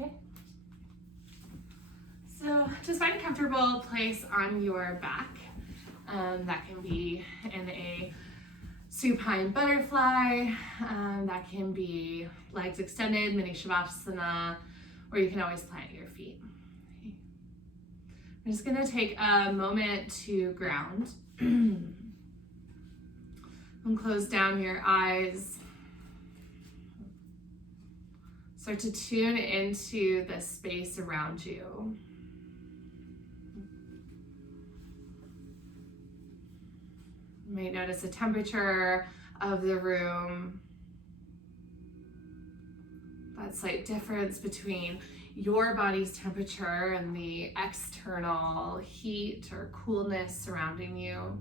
Okay. So just find a comfortable place on your back. That can be in a supine butterfly, that can be legs extended, mini shavasana, or you can always plant your feet. Okay. I'm just gonna take a moment to ground. And close down your eyes. Start to tune into the space around you. You may notice the temperature of the room, that slight difference between your body's temperature and the external heat or coolness surrounding you.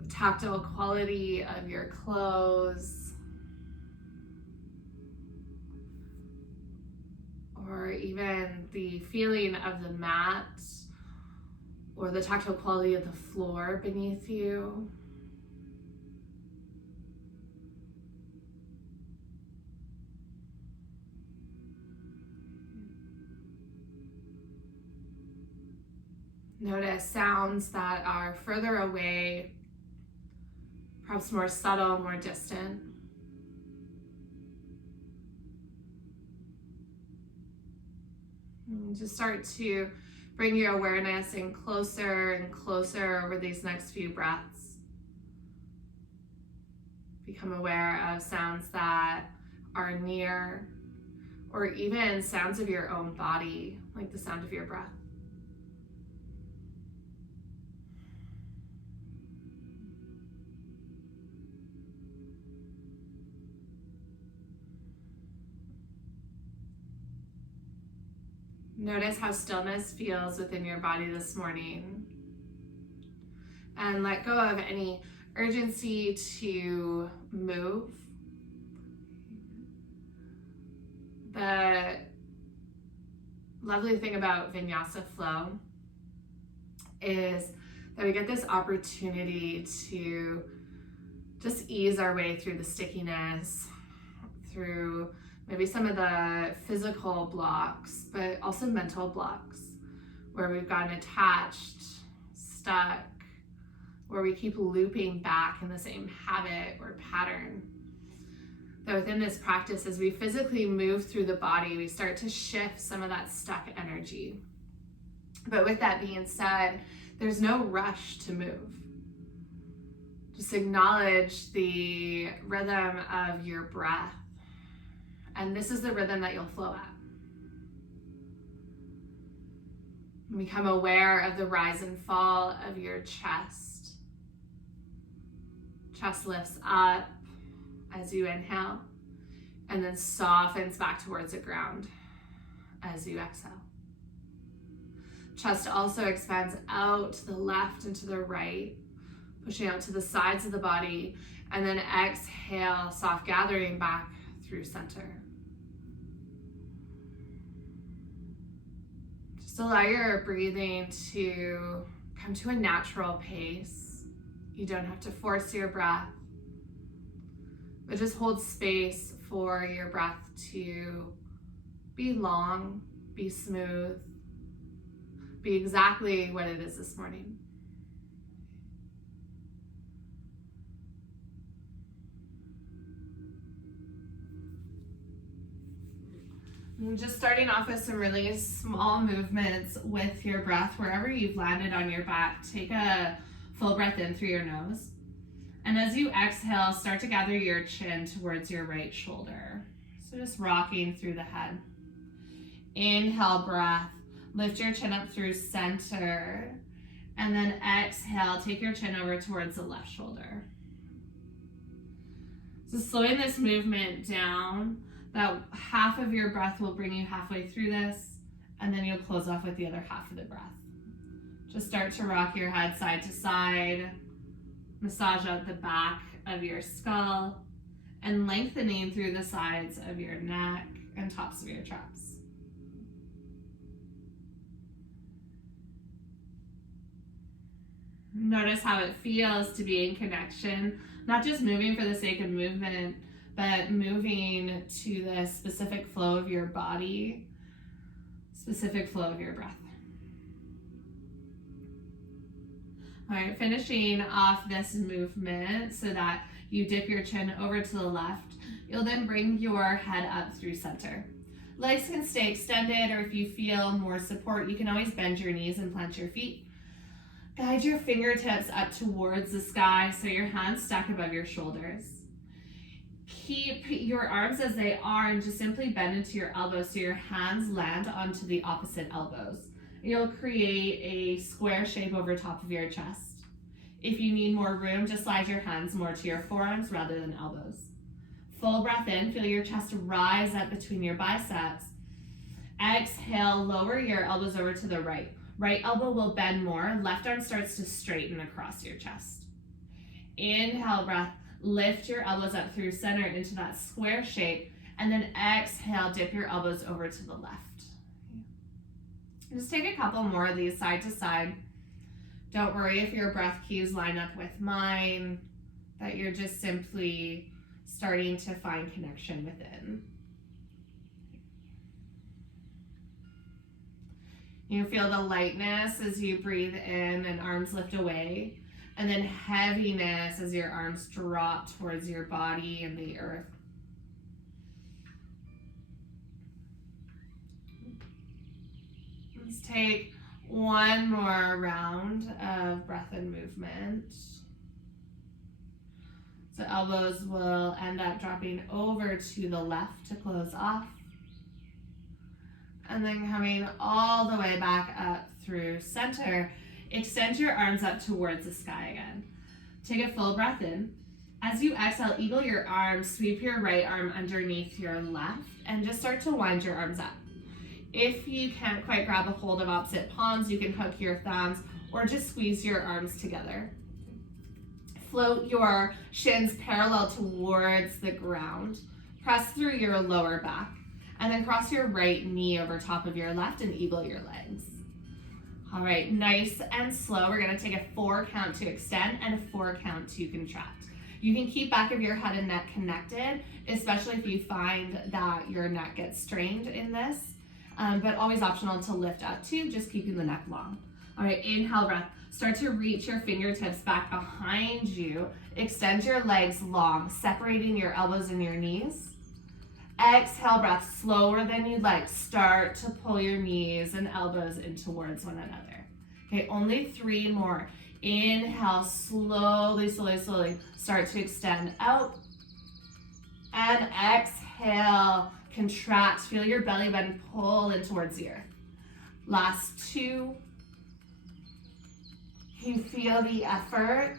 The tactile quality of your clothes, or even the feeling of the mat or the tactile quality of the floor beneath you. Notice sounds that are further away, perhaps more subtle, more distant. And just start to bring your awareness in closer and closer over these next few breaths. Become aware of sounds that are near, or even sounds of your own body, like the sound of your breath. Notice how stillness feels within your body this morning. And let go of any urgency to move. The lovely thing about Vinyasa flow is that we get this opportunity to just ease our way through the stickiness, through maybe some of the physical blocks, but also mental blocks where we've gotten attached, stuck, where we keep looping back in the same habit or pattern. That within this practice, as we physically move through the body, we start to shift some of that stuck energy. But with that being said, there's no rush to move. Just acknowledge the rhythm of your breath. And this is the rhythm that you'll flow at. Become aware of the rise and fall of your chest. Chest lifts up as you inhale, and then softens back towards the ground as you exhale. Chest also expands out to the left and to the right, pushing out to the sides of the body, and then exhale, soft gathering back through center. Just allow your breathing to come to a natural pace. You don't have to force your breath, but just hold space for your breath to be long, be smooth, be exactly what it is this morning. And just starting off with some really small movements with your breath. Wherever you've landed on your back, take a full breath in through your nose. And as you exhale, start to gather your chin towards your right shoulder. So just rocking through the head. Inhale, breath. Lift your chin up through center. And then exhale, take your chin over towards the left shoulder. So slowing this movement down, that half of your breath will bring you halfway through this, and then you'll close off with the other half of the breath. Just start to rock your head side to side, massage out the back of your skull, and lengthening through the sides of your neck and tops of your traps. Notice how it feels to be in connection, not just moving for the sake of movement, but moving to the specific flow of your body, specific flow of your breath. All right, finishing off this movement so that you dip your chin over to the left. You'll then bring your head up through center. Legs can stay extended, or if you feel more support, you can always bend your knees and plant your feet. Guide your fingertips up towards the sky so your hands stack above your shoulders. Keep your arms as they are and just simply bend into your elbows so your hands land onto the opposite elbows. You'll create a square shape over top of your chest. If you need more room, just slide your hands more to your forearms rather than elbows. Full breath in, feel your chest rise up between your biceps. Exhale, lower your elbows over to the right. Right elbow will bend more, left arm starts to straighten across your chest. Inhale, breath, lift your elbows up through center into that square shape, and then exhale, dip your elbows over to the left. Just take a couple more of these side to side. Don't worry if your breath cues line up with mine, that you're just simply starting to find connection within. You feel the lightness as you breathe in and arms lift away, and then heaviness as your arms drop towards your body and the earth. Let's take one more round of breath and movement. So elbows will end up dropping over to the left to close off. And then coming all the way back up through center, extend your arms up towards the sky again. Take a full breath in. As you exhale, eagle your arms, sweep your right arm underneath your left, and just start to wind your arms up. If you can't quite grab a hold of opposite palms, you can hook your thumbs or just squeeze your arms together. Float your shins parallel towards the ground. Press through your lower back. And then cross your right knee over top of your left and eagle your legs. All right, nice and slow. We're gonna take a 4 count to extend and a 4 count to contract. You can keep back of your head and neck connected, especially if you find that your neck gets strained in this, but always optional to lift up too, just keeping the neck long. All right, inhale, breath. Start to reach your fingertips back behind you. Extend your legs long, separating your elbows and your knees. Exhale, breath, slower than you'd like. Start to pull your knees and elbows in towards one another. Okay, only 3 more. Inhale, slowly, slowly, slowly. Start to extend out. And exhale, contract. Feel your belly button pull in towards the earth. Last 2. You feel the effort.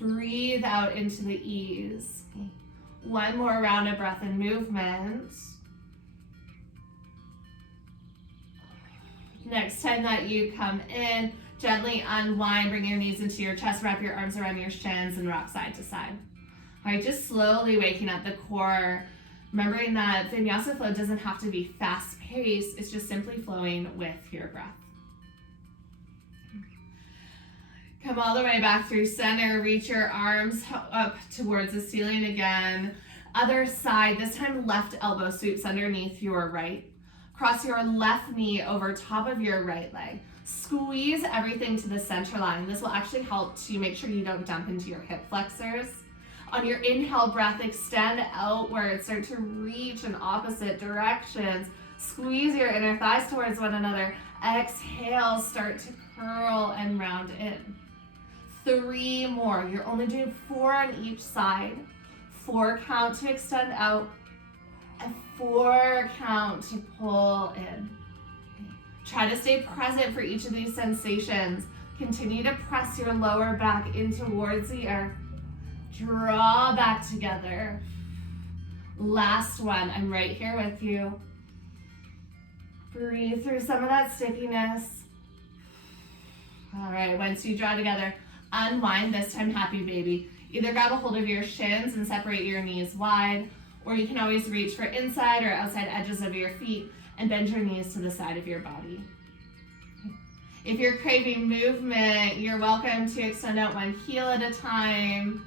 Breathe out into the ease. One more round of breath and movement. Next time that you come in, gently unwind, bring your knees into your chest, wrap your arms around your shins, and rock side to side. All right, just slowly waking up the core, remembering that Vinyasa flow doesn't have to be fast-paced, it's just simply flowing with your breath. Come all the way back through center, reach your arms up towards the ceiling again. Other side, this time left elbow sweeps underneath your right. Cross your left knee over top of your right leg. Squeeze everything to the center line. This will actually help to make sure you don't dump into your hip flexors. On your inhale breath, extend outward, start to reach in opposite directions. Squeeze your inner thighs towards one another. Exhale, start to curl and round in. 3 more. You're only doing 4 on each side. 4 count to extend out, and 4 count to pull in. Try to stay present for each of these sensations. Continue to press your lower back in towards the earth. Draw back together. Last one. I'm right here with you. Breathe through some of that stickiness. All right, once you draw together, unwind, this time happy baby. Either grab a hold of your shins and separate your knees wide, or you can always reach for inside or outside edges of your feet and bend your knees to the side of your body. If you're craving movement, you're welcome to extend out one heel at a time.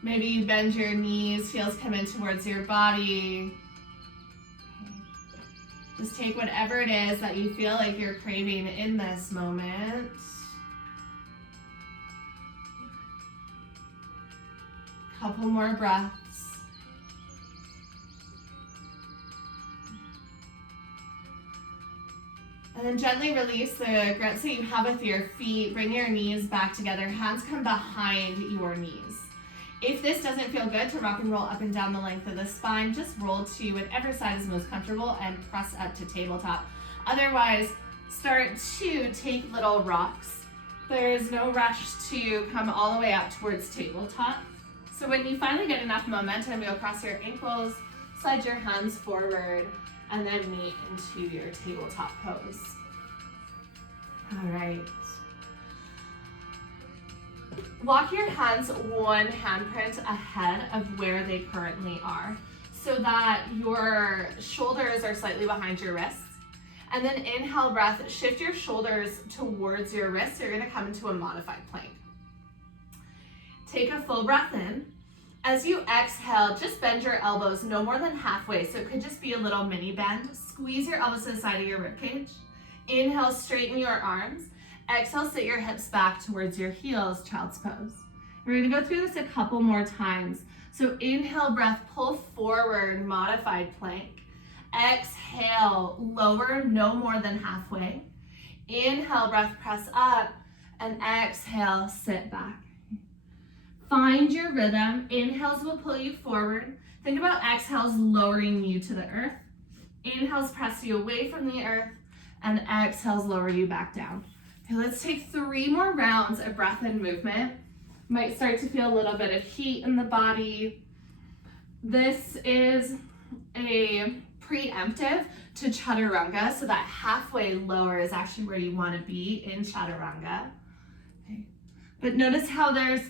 Maybe you bend your knees, heels come in towards your body. Just take whatever it is that you feel like you're craving in this moment. Couple more breaths. And then gently release the grips that you have with your feet. Bring your knees back together. Hands come behind your knees. If this doesn't feel good to rock and roll up and down the length of the spine, just roll to whatever side is most comfortable and press up to tabletop. Otherwise, start to take little rocks. There is no rush to come all the way up towards tabletop. So when you finally get enough momentum, you'll cross your ankles, slide your hands forward, and then meet into your tabletop pose. All right. Walk your hands one handprint ahead of where they currently are so that your shoulders are slightly behind your wrists. And then inhale breath, shift your shoulders towards your wrists. You're gonna come into a modified plank. Take a full breath in. As you exhale, just bend your elbows no more than halfway. So it could just be a little mini bend. Squeeze your elbows to the side of your ribcage. Inhale, straighten your arms. Exhale, sit your hips back towards your heels, child's pose. We're gonna go through this a couple more times. So inhale, breath, pull forward, modified plank. Exhale, lower no more than halfway. Inhale, breath, press up. And exhale, sit back. Find your rhythm. Inhales will pull you forward. Think about exhales lowering you to the earth. Inhales press you away from the earth, and exhales lower you back down. Okay, let's take 3 more rounds of breath and movement. Might start to feel a little bit of heat in the body. This is a preemptive to chaturanga, so that halfway lower is actually where you want to be in chaturanga. Okay. But notice how there's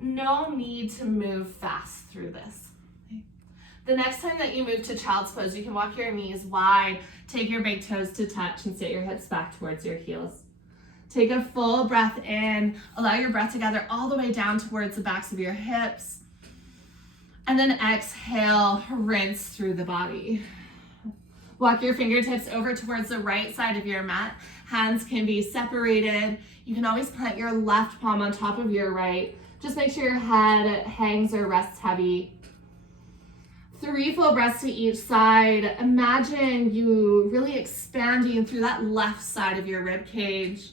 no need to move fast through this. Okay. The next time that you move to child's pose, you can walk your knees wide, take your big toes to touch, and sit your hips back towards your heels. Take a full breath in, allow your breath to gather all the way down towards the backs of your hips. And then exhale, rinse through the body. Walk your fingertips over towards the right side of your mat. Hands can be separated. You can always plant your left palm on top of your right. Just make sure your head hangs or rests heavy. 3 full breaths to each side. Imagine you really expanding through that left side of your rib cage,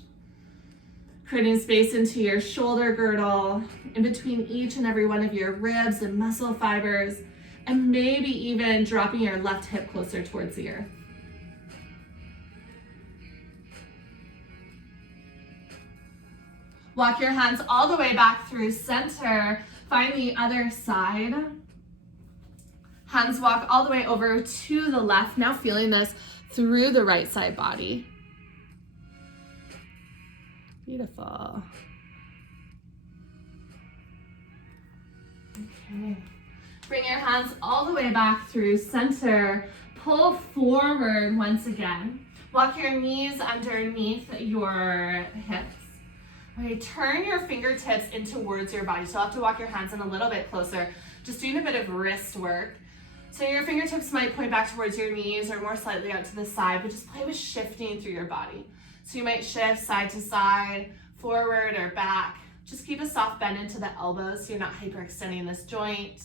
creating space into your shoulder girdle, in between each and every one of your ribs and muscle fibers, and maybe even dropping your left hip closer towards the earth. Walk your hands all the way back through center. Find the other side. Hands walk all the way over to the left. Now feeling this through the right side body. Beautiful. Okay. Bring your hands all the way back through center. Pull forward once again. Walk your knees underneath your hips. Okay, turn your fingertips in towards your body. So you'll have to walk your hands in a little bit closer. Just doing a bit of wrist work. So your fingertips might point back towards your knees or more slightly out to the side, but just play with shifting through your body. So you might shift side to side, forward or back. Just keep a soft bend into the elbows so you're not hyperextending this joint.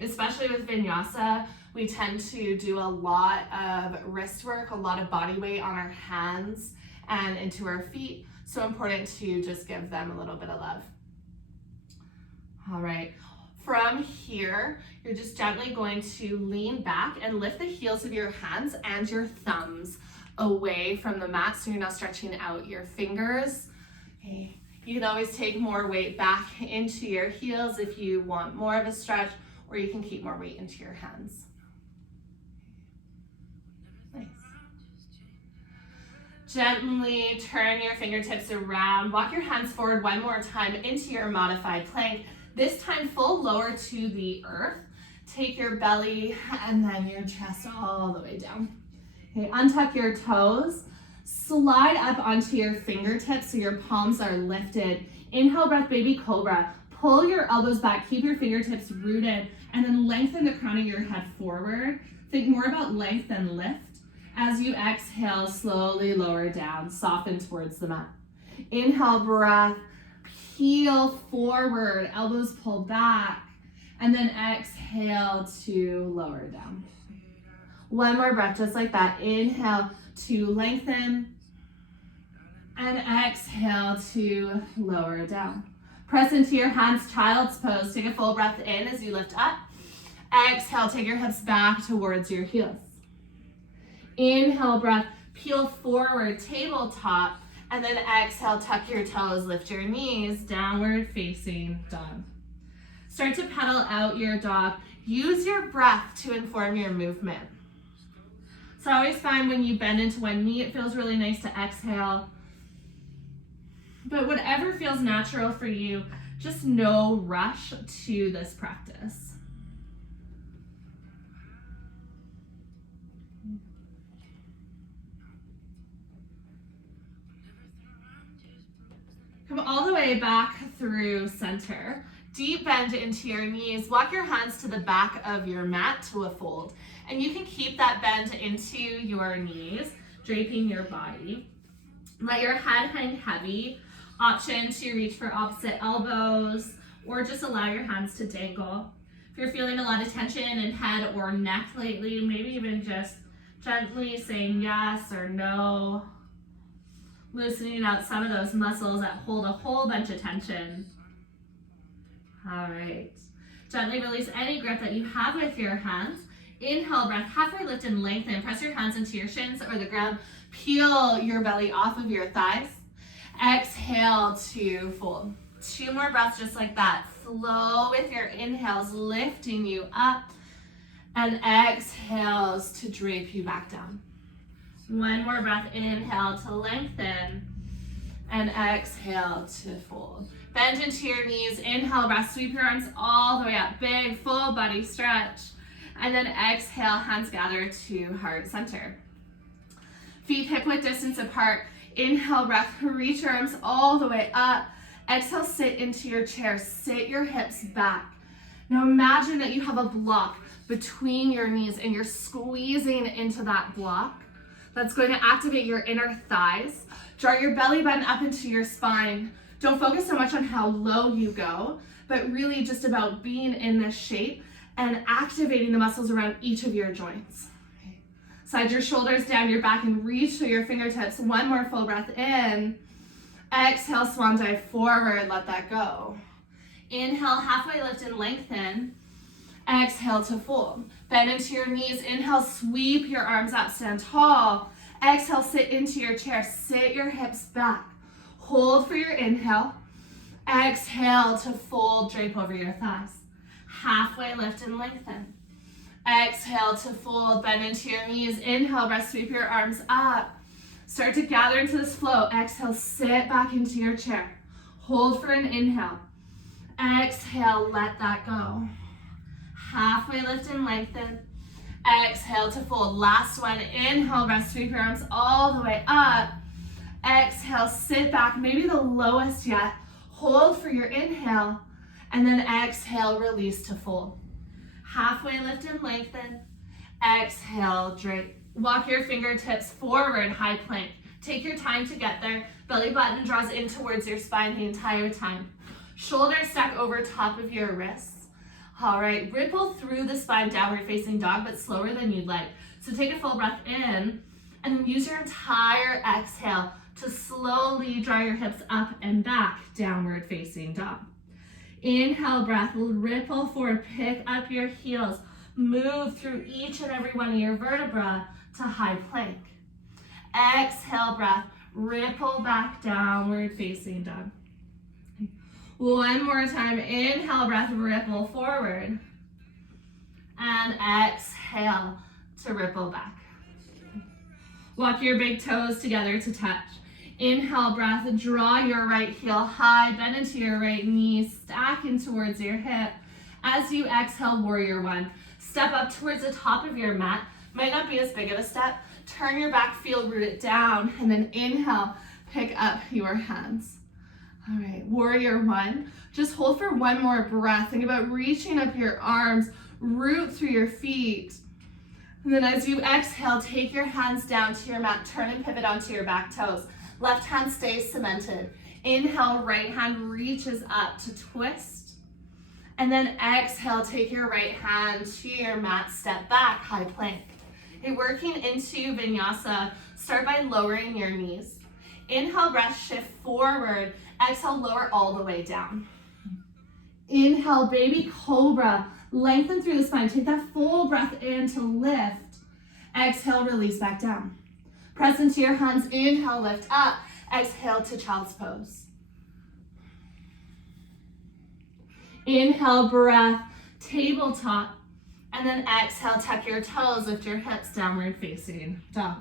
Especially with Vinyasa, we tend to do a lot of wrist work, a lot of body weight on our hands and into our feet. So important to just give them a little bit of love. All right, from here, you're just gently going to lean back and lift the heels of your hands and your thumbs away from the mat. So you're now stretching out your fingers. Okay. You can always take more weight back into your heels if you want more of a stretch, or you can keep more weight into your hands. Nice. Gently turn your fingertips around. Walk your hands forward one more time into your modified plank. This time full lower to the earth. Take your belly and then your chest all the way down. Okay, untuck your toes. Slide up onto your fingertips so your palms are lifted. Inhale, breath, baby cobra. Pull your elbows back, keep your fingertips rooted, and then lengthen the crown of your head forward. Think more about length than lift. As you exhale, slowly lower down, soften towards the mat. Inhale, breath, peel forward, elbows pull back, and then exhale to lower down. One more breath, just like that. Inhale to lengthen, and exhale to lower down. Press into your hands, child's pose. Take a full breath in as you lift up. Exhale, take your hips back towards your heels. Inhale, breath, peel forward, tabletop, and then exhale, tuck your toes, lift your knees, downward facing dog. Start to pedal out your dog. Use your breath to inform your movement. So I always find when you bend into one knee, it feels really nice to exhale. But whatever feels natural for you, just no rush to this practice. Come all the way back through center. Deep bend into your knees. Walk your hands to the back of your mat to a fold. And you can keep that bend into your knees, draping your body. Let your head hang heavy. Option to reach for opposite elbows or just allow your hands to dangle. If you're feeling a lot of tension in head or neck lately, maybe even just gently saying yes or no. Loosening out some of those muscles that hold a whole bunch of tension. All right. Gently release any grip that you have with your hands. Inhale, breath, halfway lift and lengthen. Press your hands into your shins or the ground. Peel your belly off of your thighs. Exhale to fold. 2 more breaths just like that. Flow with your inhales, lifting you up, and exhales to drape you back down. 1 more breath, inhale to lengthen, and exhale to fold. Bend into your knees, inhale, breath, sweep your arms all the way up, big full body stretch, and then exhale, hands gather to heart center. Feet hip width distance apart. Inhale, breath, reach your arms all the way up. Exhale, sit into your chair, sit your hips back. Now imagine that you have a block between your knees and you're squeezing into that block. That's going to activate your inner thighs. Draw your belly button up into your spine. Don't focus so much on how low you go, but really just about being in this shape and activating the muscles around each of your joints. Slide your shoulders down your back and reach to your fingertips. 1 more full breath in. Exhale, swan dive forward, let that go. Inhale, halfway lift and lengthen. Exhale to fold. Bend into your knees. Inhale, sweep your arms up, stand tall. Exhale, sit into your chair. Sit your hips back. Hold for your inhale. Exhale to fold, drape over your thighs. Halfway lift and lengthen. Exhale to fold, bend into your knees. Inhale, breath, sweep your arms up. Start to gather into this flow. Exhale, sit back into your chair. Hold for an inhale. Exhale, let that go. Halfway lift and lengthen. Exhale to fold. Last one. Inhale, breath, sweep your arms all the way up. Exhale, sit back, maybe the lowest yet. Hold for your inhale. And then exhale, release to fold. Halfway lift and lengthen. Exhale, drape. Walk your fingertips forward, high plank. Take your time to get there. Belly button draws in towards your spine the entire time. Shoulders stack over top of your wrists. All right, ripple through the spine, downward facing dog, but slower than you'd like. So take a full breath in, and then use your entire exhale to slowly draw your hips up and back, downward facing dog. Inhale, breath, ripple forward, pick up your heels, move through each and every one of your vertebrae to high plank. Exhale, breath, ripple back, downward facing dog. 1 more time, inhale, breath, ripple forward. And exhale to ripple back. Walk your big toes together to touch. Inhale, breath, draw your right heel high, bend into your right knee, stack in towards your hip. As you exhale, warrior one. Step up towards the top of your mat. Might not be as big of a step. turn your back, feel rooted down, and then inhale, pick up your hands. All right, warrior one. Just hold for one more breath. Think about reaching up your arms, root through your feet. And then as you exhale, take your hands down to your mat, turn and pivot onto your back toes. Left hand stays cemented. Inhale, right hand reaches up to twist. And then exhale, take your right hand to your mat, step back, high plank. Okay, working into Vinyasa, start by lowering your knees. Inhale, breath, shift forward. Exhale, lower all the way down. Inhale, baby cobra. Lengthen through the spine. Take that full breath in to lift. Exhale, release back down. Press into your hands. Inhale, lift up. Exhale to child's pose. Inhale, breath, tabletop. And then exhale, tuck your toes, lift your hips, downward facing dog.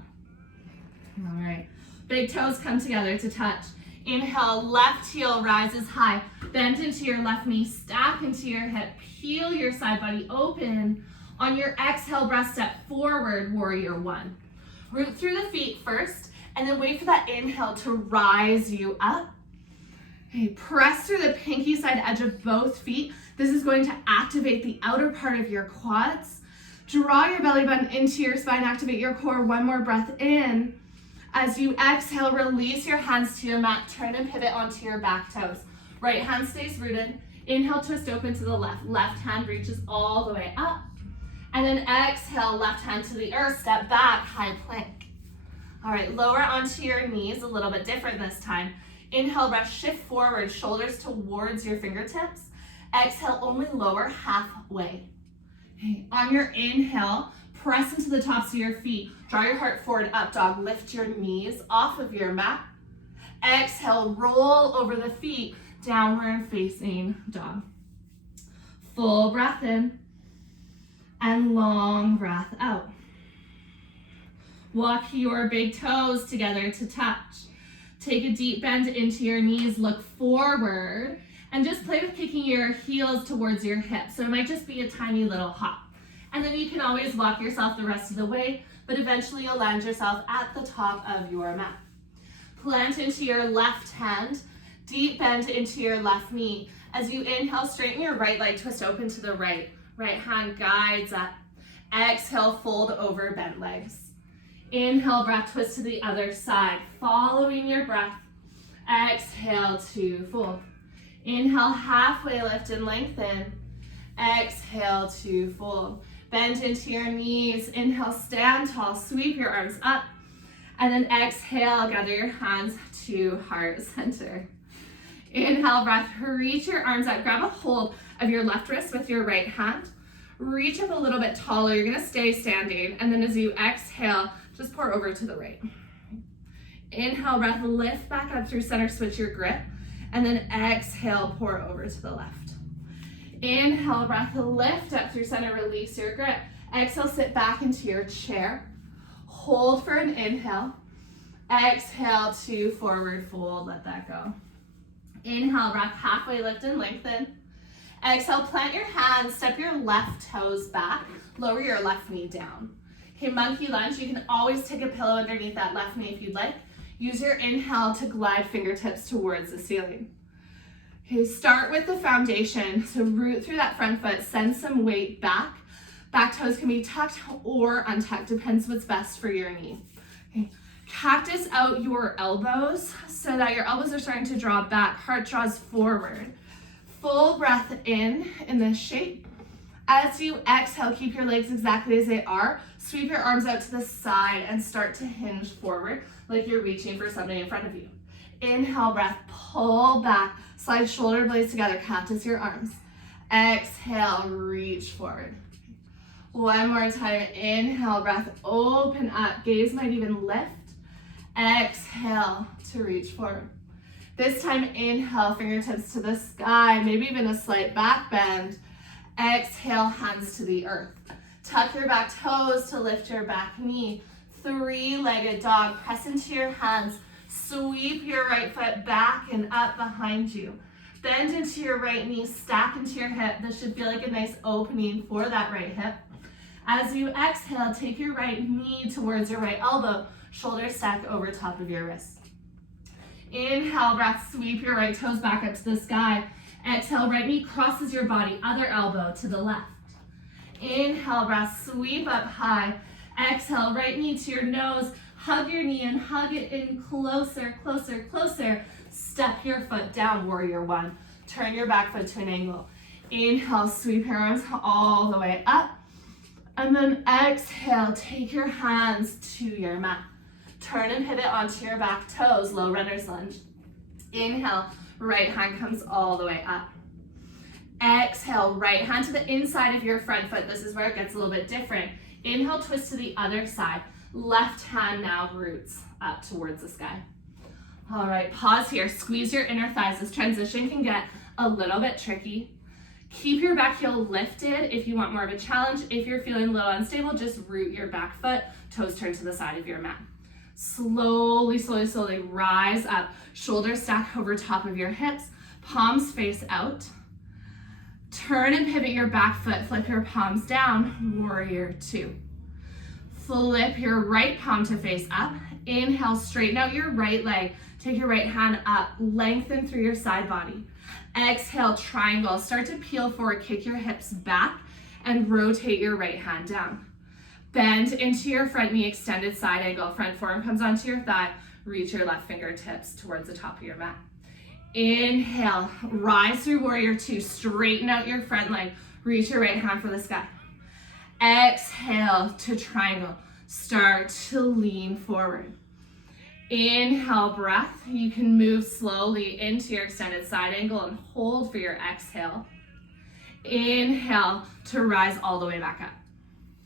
All right, big toes come together to touch. Inhale, left heel rises high. Bend into your left knee, stack into your hip, peel your side body open. On your exhale, breath step forward, warrior one. Root through the feet first, and then wait for that inhale to rise you up. Okay, press through the pinky side edge of both feet. This is going to activate the outer part of your quads. Draw your belly button into your spine, activate your core. One more breath in. As you exhale, release your hands to your mat, turn and pivot onto your back toes. Right hand stays rooted. Inhale, twist open to the left. Left hand reaches all the way up. And then exhale, left hand to the earth, step back, high plank. All right, lower onto your knees, a little bit different this time. Inhale, breath, shift forward, shoulders towards your fingertips. Exhale, only lower halfway. Okay. On your inhale, press into the tops of your feet. Draw your heart forward, up dog. Lift your knees off of your mat. Exhale, roll over the feet, downward facing dog. Full breath in and long breath out. Walk your big toes together to touch. Take a deep bend into your knees, look forward, and just play with kicking your heels towards your hips. So it might just be a tiny little hop. And then you can always walk yourself the rest of the way, but eventually you'll land yourself at the top of your mat. Plant into your left hand, deep bend into your left knee. As you inhale, straighten your right leg, twist open to the right. Right hand guides up. Exhale, fold over, bent legs. Inhale, breath, twist to the other side. Following your breath, exhale to fold. Inhale, halfway lift and lengthen. Exhale to fold. Bend into your knees. Inhale, stand tall, sweep your arms up. And then exhale, gather your hands to heart center. Inhale, breath, reach your arms out. Grab a hold of your left wrist with your right hand. Reach up a little bit taller. You're gonna stay standing. And then as you exhale, just pour over to the right. Inhale, breath, lift back up through center, switch your grip. And then exhale, pour over to the left. Inhale, breath, lift up through center, release your grip. Exhale, sit back into your chair. Hold for an inhale. Exhale to forward fold, let that go. Inhale, breath, halfway lift and lengthen. Exhale, plant your hands, step your left toes back, lower your left knee down. Okay, monkey lunge, you can always take a pillow underneath that left knee if you'd like. Use your inhale to glide fingertips towards the ceiling. Okay, start with the foundation. So root through that front foot, send some weight back. Back toes can be tucked or untucked, depends what's best for your knee. Okay. Cactus out your elbows so that your elbows are starting to draw back, heart draws forward. Full breath in this shape. As you exhale, keep your legs exactly as they are. Sweep your arms out to the side and start to hinge forward like you're reaching for somebody in front of you. Inhale, breath, pull back, slide shoulder blades together, cactus your arms. Exhale, reach forward. One more time, inhale, breath, open up, gaze might even lift. Exhale to reach forward. This time, inhale, fingertips to the sky, maybe even a slight back bend. Exhale, hands to the earth. Tuck your back toes to lift your back knee. Three-legged dog, press into your hands. Sweep your right foot back and up behind you. Bend into your right knee, stack into your hip. This should feel like a nice opening for that right hip. As you exhale, take your right knee towards your right elbow, shoulder stack over top of your wrist. Inhale, breath, sweep your right toes back up to the sky. Exhale, right knee crosses your body, other elbow to the left. Inhale, breath, sweep up high. Exhale, right knee to your nose, hug your knee and hug it in closer, closer, closer. Step your foot down, warrior one. Turn your back foot to an angle. Inhale, sweep your arms all the way up. And then exhale, take your hands to your mat. Turn and pivot onto your back toes, low runner's lunge. Inhale, right hand comes all the way up. Exhale, right hand to the inside of your front foot. This is where it gets a little bit different. Inhale, twist to the other side. Left hand now roots up towards the sky. All right, pause here. Squeeze your inner thighs. This transition can get a little bit tricky. Keep your back heel lifted if you want more of a challenge. If you're feeling a little unstable, just root your back foot, toes turn to the side of your mat. Slowly, slowly, slowly rise up. Shoulders stack over top of your hips, palms face out. Turn and pivot your back foot, flip your palms down, warrior two. Flip your right palm to face up. Inhale, straighten out your right leg. Take your right hand up, lengthen through your side body. Exhale, triangle. Start to peel forward, kick your hips back, and rotate your right hand down. Bend into your front knee, extended side angle. Front forearm comes onto your thigh. Reach your left fingertips towards the top of your mat. Inhale, rise through warrior two. Straighten out your front leg. Reach your right hand for the sky. Exhale to triangle. Start to lean forward. Inhale, breath. You can move slowly into your extended side angle and hold for your exhale. Inhale to rise all the way back up.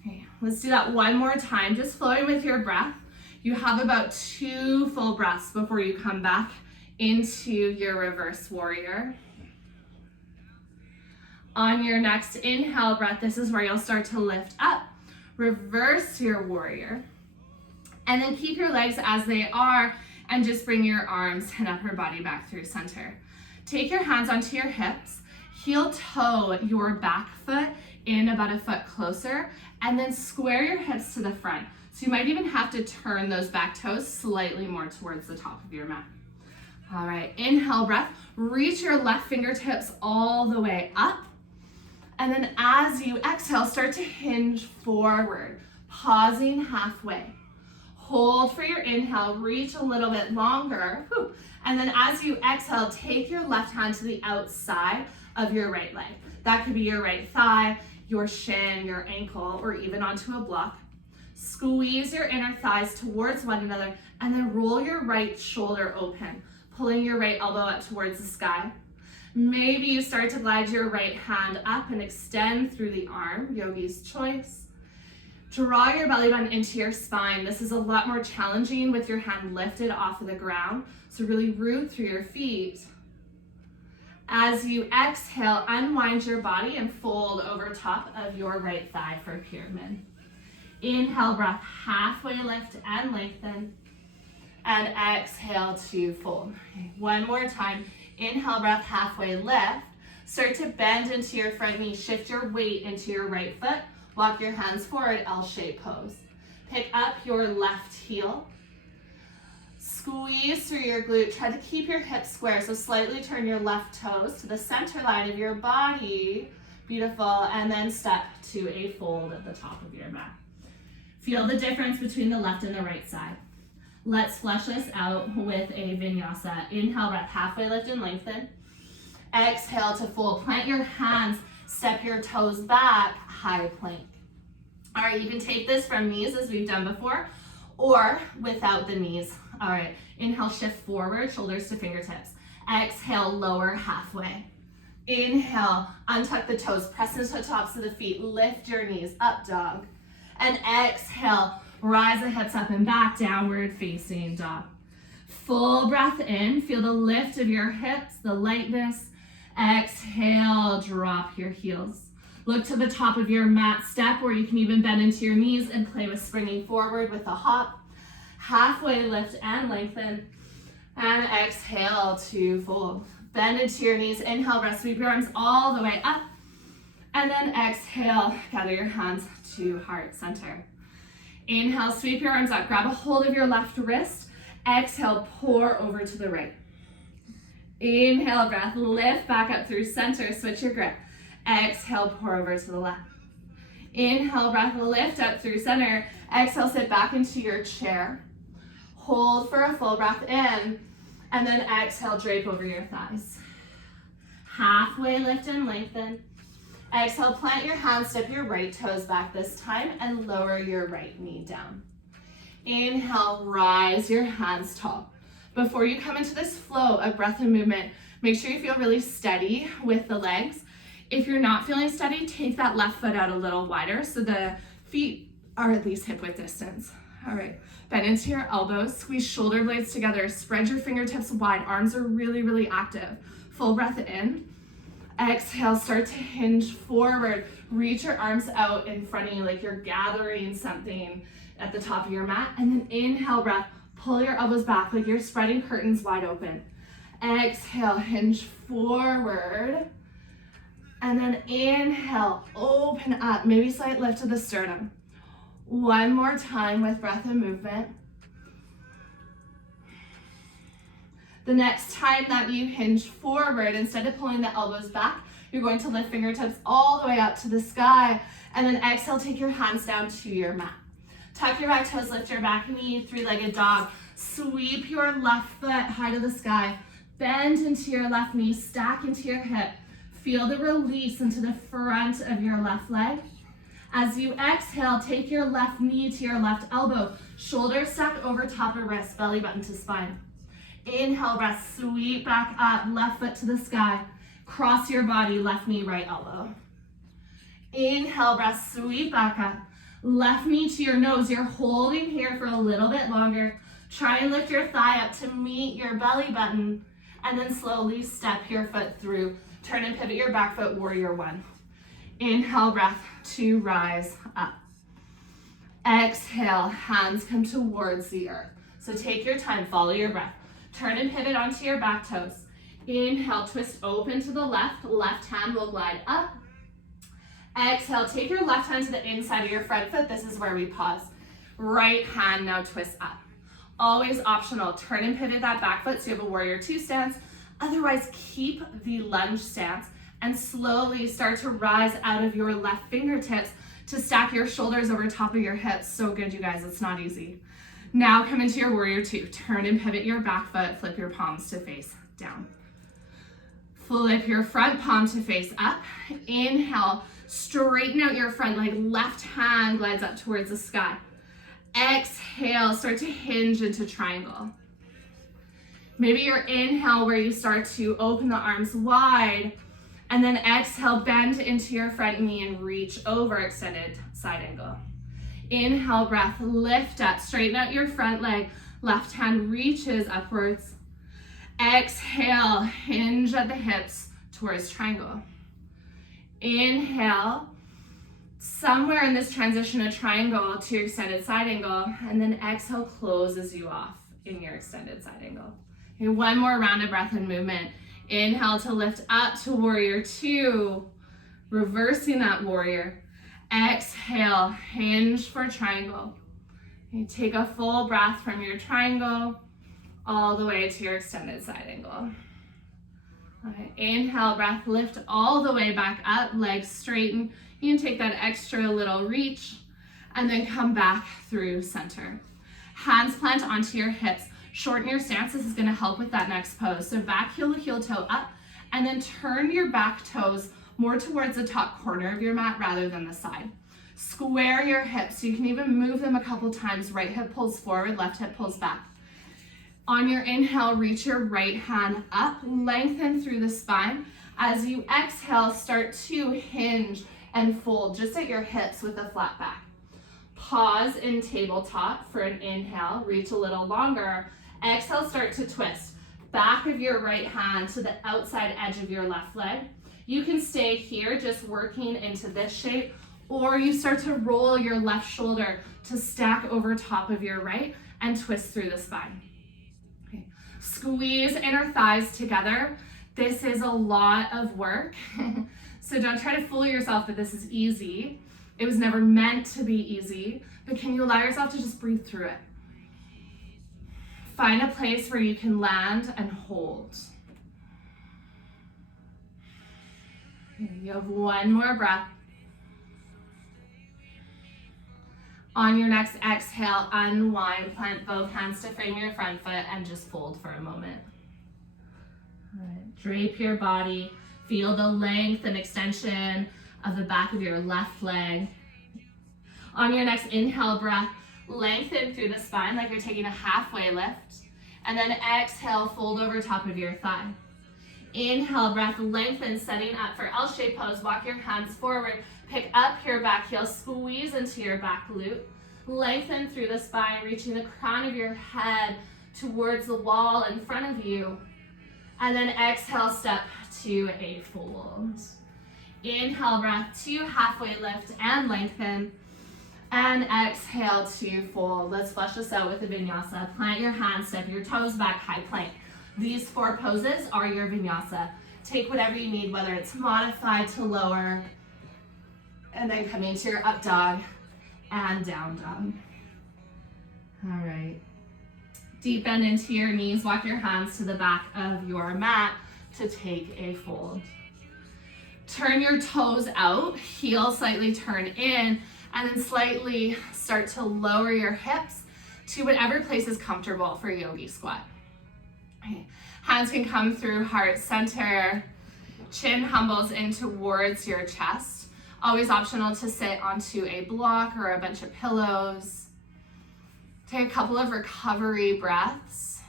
Okay, let's do that one more time, just flowing with your breath. You have about 2 full breaths before you come back into your reverse warrior. On your next inhale breath, this is where you'll start to lift up. Reverse your warrior. And then keep your legs as they are and just bring your arms and upper body back through center. Take your hands onto your hips, heel toe your back foot in about a foot closer, and then square your hips to the front. So you might even have to turn those back toes slightly more towards the top of your mat. All right, inhale breath, reach your left fingertips all the way up. And then as you exhale, start to hinge forward, pausing halfway. Hold for your inhale, reach a little bit longer. And then as you exhale, take your left hand to the outside of your right leg. That could be your right thigh, your shin, your ankle, or even onto a block. Squeeze your inner thighs towards one another and then roll your right shoulder open, pulling your right elbow up towards the sky. Maybe you start to glide your right hand up and extend through the arm, yogi's choice. Draw your belly button into your spine. This is a lot more challenging with your hand lifted off of the ground. So really root through your feet. As you exhale, unwind your body and fold over top of your right thigh for a pyramid. Inhale, breath, halfway lift and lengthen. And exhale to fold. Okay, one more time. Inhale, breath, halfway lift. Start to bend into your front knee. Shift your weight into your right foot. Walk your hands forward, L-shaped pose. Pick up your left heel. Squeeze through your glute. Try to keep your hips square, so slightly turn your left toes to the center line of your body. Beautiful, and then step to a fold at the top of your mat. Feel the difference between the left and the right side. Let's flesh this out with a vinyasa. Inhale, breath, halfway lift and lengthen. Exhale to fold. Plant your hands, step your toes back, high plank. All right, you can take this from knees as we've done before, or without the knees. All right, inhale, shift forward, shoulders to fingertips. Exhale, lower halfway. Inhale, untuck the toes, press into the tops of the feet, lift your knees, up dog. And exhale, rise the hips up and back, downward facing dog. Full breath in, feel the lift of your hips, the lightness. Exhale, drop your heels. Look to the top of your mat step, or you can even bend into your knees and play with springing forward with a hop. Halfway lift and lengthen. And exhale to fold. Bend into your knees, inhale, breath, sweep your arms all the way up. And then exhale, gather your hands to heart center. Inhale, sweep your arms up, grab a hold of your left wrist. Exhale, pour over to the right. Inhale, breath, lift back up through center, switch your grip. Exhale, pour over to the left. Inhale, breath, lift up through center. Exhale, sit back into your chair. Hold for a full breath in, and then exhale, drape over your thighs. Halfway lift and lengthen. Exhale, plant your hands, step your right toes back this time, and lower your right knee down. Inhale, rise your hands tall. Before you come into this flow of breath and movement, make sure you feel really steady with the legs. If you're not feeling steady, take that left foot out a little wider so the feet are at least hip width distance. All right, bend into your elbows, squeeze shoulder blades together, spread your fingertips wide, arms are really, really active. Full breath in. Exhale, start to hinge forward. Reach your arms out in front of you like you're gathering something at the top of your mat. And then inhale, breath. Pull your elbows back like you're spreading curtains wide open. Exhale, hinge forward. And then inhale, open up. Maybe slight lift to the sternum. One more time with breath and movement. The next time that you hinge forward, instead of pulling the elbows back, you're going to lift fingertips all the way up to the sky. And then exhale, take your hands down to your mat. Tuck your back toes, lift your back knee, three-legged dog. Sweep your left foot high to the sky. Bend into your left knee, stack into your hip. Feel the release into the front of your left leg. As you exhale, take your left knee to your left elbow. Shoulders stacked over top of wrist, belly button to spine. Inhale, breath, sweep back up, left foot to the sky. Cross your body, left knee, right elbow. Inhale, breath, sweep back up. Left knee to your nose. You're holding here for a little bit longer. Try and lift your thigh up to meet your belly button. And then slowly step your foot through. Turn and pivot your back foot, warrior one. Inhale, breath, to rise up. Exhale, hands come towards the earth. So take your time, follow your breath. Turn and pivot onto your back toes. Inhale, twist open to the left. Left hand will glide up. Exhale, take your left hand to the inside of your front foot. This is where we pause. Right hand now twists up. Always optional. Turn and pivot that back foot so you have a warrior two stance. Otherwise, keep the lunge stance and slowly start to rise out of your left fingertips to stack your shoulders over top of your hips. So good, you guys. It's not easy. Now come into your warrior two. Turn and pivot your back foot. Flip your palms to face down. Flip your front palm to face up. Inhale, straighten out your front leg. Left hand glides up towards the sky. Exhale, start to hinge into triangle. Maybe your inhale where you start to open the arms wide, and then exhale, bend into your front knee and reach over, extended side angle. Inhale, breath, lift up, straighten out your front leg. Left hand reaches upwards. Exhale, hinge at the hips towards triangle. Inhale, somewhere in this transition, a triangle to your extended side angle, and then exhale closes you off in your extended side angle. Okay, one more round of breath and movement. Inhale to lift up to warrior two, reversing that warrior. Exhale, hinge for triangle. Okay, take a full breath from your triangle all the way to your extended side angle. Okay, inhale, breath, lift all the way back up, legs straighten. You can take that extra little reach and then come back through center. Hands plant onto your hips. Shorten your stance. This is going to help with that next pose. So back heel to heel toe up, and then turn your back toes more towards the top corner of your mat rather than the side. Square your hips. You can even move them a couple times. Right hip pulls forward, left hip pulls back. On your inhale, reach your right hand up, lengthen through the spine. As you exhale, start to hinge and fold just at your hips with a flat back. Pause in tabletop for an inhale, reach a little longer. Exhale, start to twist. Back of your right hand to the outside edge of your left leg. You can stay here just working into this shape, or you start to roll your left shoulder to stack over top of your right and twist through the spine. Okay. Squeeze inner thighs together. This is a lot of work. So don't try to fool yourself that this is easy. It was never meant to be easy, but can you allow yourself to just breathe through it? Find a place where you can land and hold. You have one more breath. On your next exhale, unwind, plant both hands to frame your front foot and just fold for a moment. All right. Drape your body. Feel the length and extension of the back of your left leg. On your next inhale breath, lengthen through the spine like you're taking a halfway lift. And then exhale, fold over top of your thigh. Inhale breath, lengthen, setting up for L-shaped pose. Walk your hands forward. Pick up your back heel, squeeze into your back glute. Lengthen through the spine, reaching the crown of your head towards the wall in front of you. And then exhale, step to a fold. Inhale breath, to halfway lift and lengthen. And exhale to fold. Let's flesh this out with a vinyasa. Plant your hands, step your toes back, high plank. These 4 poses are your vinyasa. Take whatever you need, whether it's modified to lower, and then coming to your up dog and down dog. All right. Deep bend into your knees. Walk your hands to the back of your mat to take a fold. Turn your toes out, heel slightly turn in, and then slightly start to lower your hips to whatever place is comfortable for yogi squat. Okay. Hands can come through heart center. Chin humbles in towards your chest. Always optional to sit onto a block or a bunch of pillows. Take a couple of recovery breaths.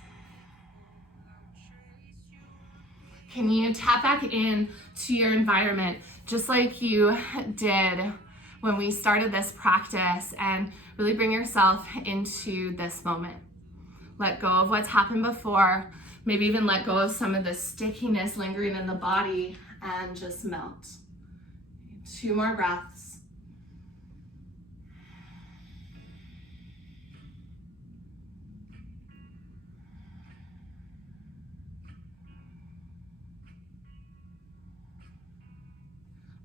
Can you tap back in to your environment just like you did when we started this practice and really bring yourself into this moment? Let go of what's happened before, maybe even let go of some of the stickiness lingering in the body and just melt. 2 more breaths.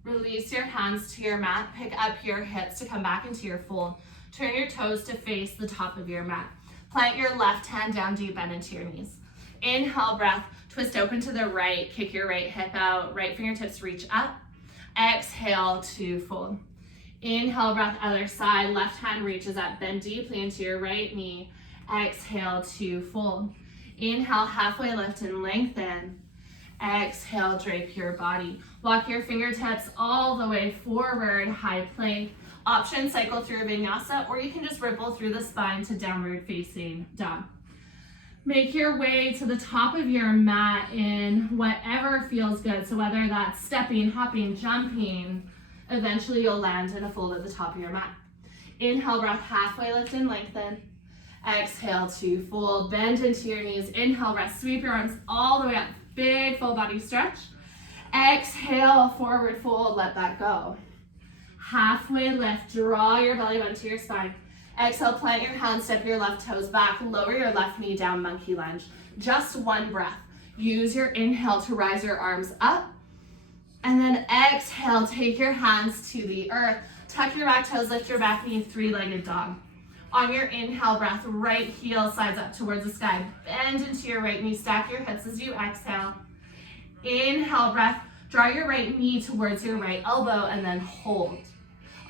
Release your hands to your mat. Pick up your hips to come back into your fold. Turn your toes to face the top of your mat. Plant your left hand down deep, bend into your knees. Inhale breath, twist open to the right, kick your right hip out, right fingertips reach up. Exhale to fold. Inhale breath, other side, left hand reaches up, bend deeply into your right knee. Exhale to fold. Inhale, halfway lift and lengthen. Exhale, drape your body. Walk your fingertips all the way forward, high plank. Option, cycle through a vinyasa, or you can just ripple through the spine to downward facing dog. Make your way to the top of your mat in whatever feels good. So whether that's stepping, hopping, jumping, eventually you'll land in a fold at the top of your mat. Inhale, breath, halfway lift and lengthen. Exhale to fold, bend into your knees. Inhale, breath, sweep your arms all the way up. Big full body stretch. Exhale, forward fold, let that go. Halfway lift, draw your belly button to your spine. Exhale, plant your hands, step your left toes back, lower your left knee down, monkey lunge. Just 1 breath. Use your inhale to rise your arms up. And then exhale, take your hands to the earth. Tuck your back toes, lift your back knee, 3-legged dog. On your inhale breath, right heel slides up towards the sky. Bend into your right knee, stack your hips as you exhale. Inhale breath, draw your right knee towards your right elbow and then hold.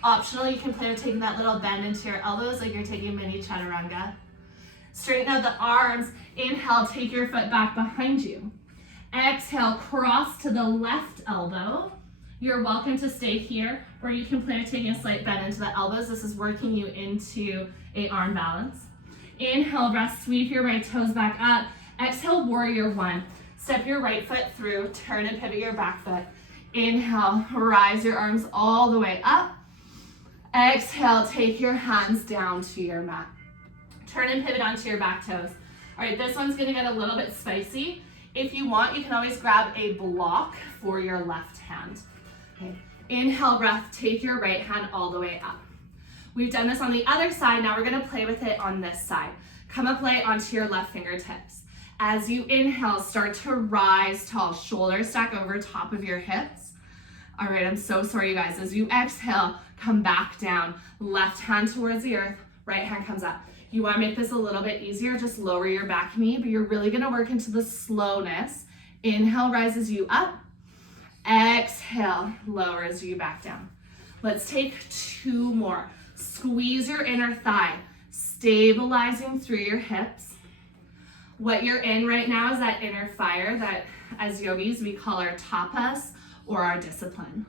Optional, you can play with taking that little bend into your elbows like you're taking mini chaturanga. Straighten out the arms. Inhale, take your foot back behind you. Exhale, cross to the left elbow. You're welcome to stay here, or you can play with taking a slight bend into the elbows. This is working you into a arm balance. Inhale, breath, sweep your right toes back up. Exhale, warrior 1. Step your right foot through, turn and pivot your back foot. Inhale, rise your arms all the way up. Exhale, take your hands down to your mat. Turn and pivot onto your back toes. All right, this one's gonna get a little bit spicy. If you want, you can always grab a block for your left hand. Okay. Inhale, breath, take your right hand all the way up. We've done this on the other side, now we're gonna play with it on this side. Come up light onto your left fingertips. As you inhale, start to rise tall, shoulders stack over top of your hips. All right, I'm so sorry, you guys. As you exhale, come back down. Left hand towards the earth, right hand comes up. You want to make this a little bit easier, just lower your back knee, but you're really going to work into the slowness. Inhale rises you up. Exhale lowers you back down. Let's take 2 more. Squeeze your inner thigh, stabilizing through your hips. What you're in right now is that inner fire that as yogis we call our tapas or our discipline.